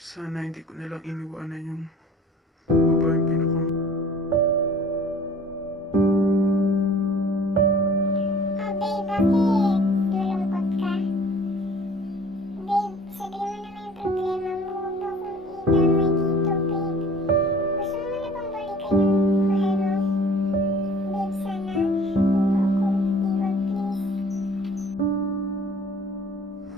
Sana hindi ko nalang iniwanan yung babaeng pinaka... Babe, bakit? Nalungkot ka? Babe, sabihin mo naman yung problema mo. Huwag mo akong idamay dito, babe. Gusto mo na bang balikan yung mahal mo? Babe, sana huwag mo akong iwan, please.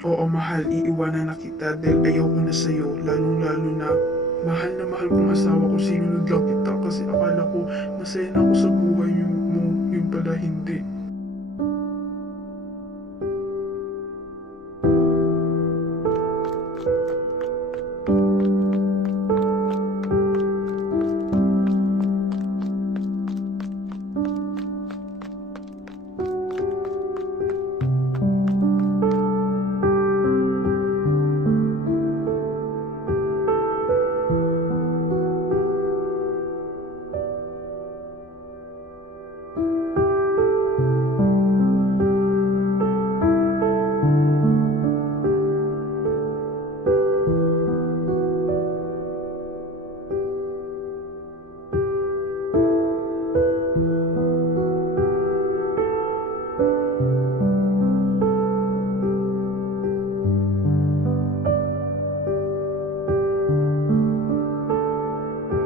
Oo, mahal, iiwanan na kita dahil ayaw ko na sa'yo, lalong-lalo na mahal kong asawa ko, sinunod lang kita kasi akala ko masaya na ako sa buhay mo, yung pala hindi.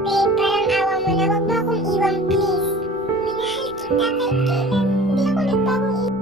Babe, parang awa mo na. Huwag mo akong iwan, please. Minahal kita kahit kailan. Hindi ako nagbagong isip.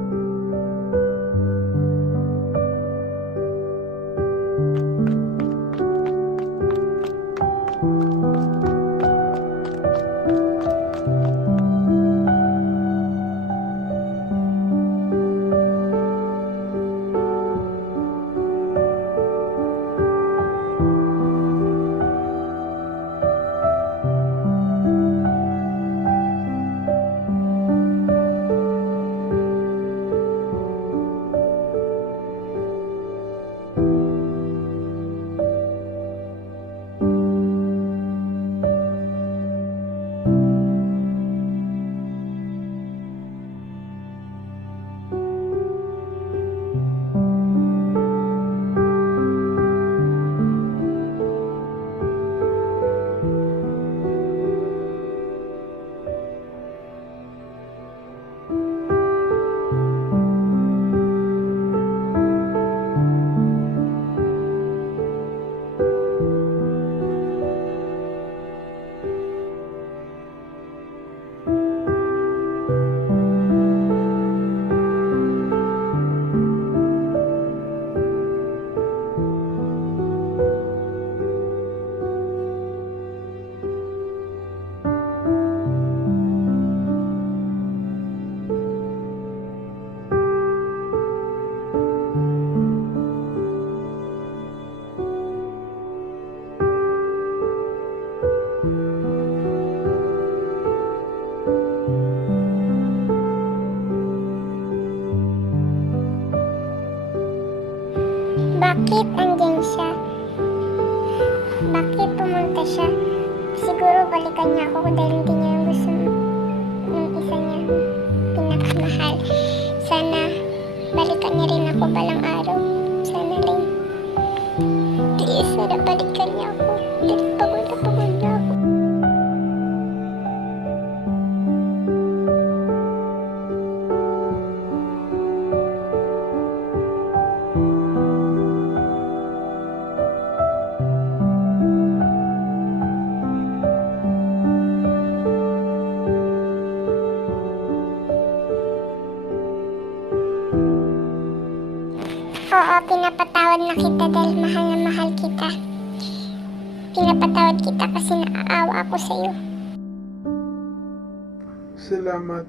Bakit andyan siya? Bakit pumunta siya? Siguro balikan niya ako dahil hindi niya yung gusto ng isa niya pinakamahal. Sana balikan niya rin ako balang araw. Sana rin. Please, sana balikan niya ako. Dahil pagod na ako. Oo, pinapatawad na kita dahil mahal na mahal kita. Pinapatawad kita kasi naaawa ako sa'yo. Salamat.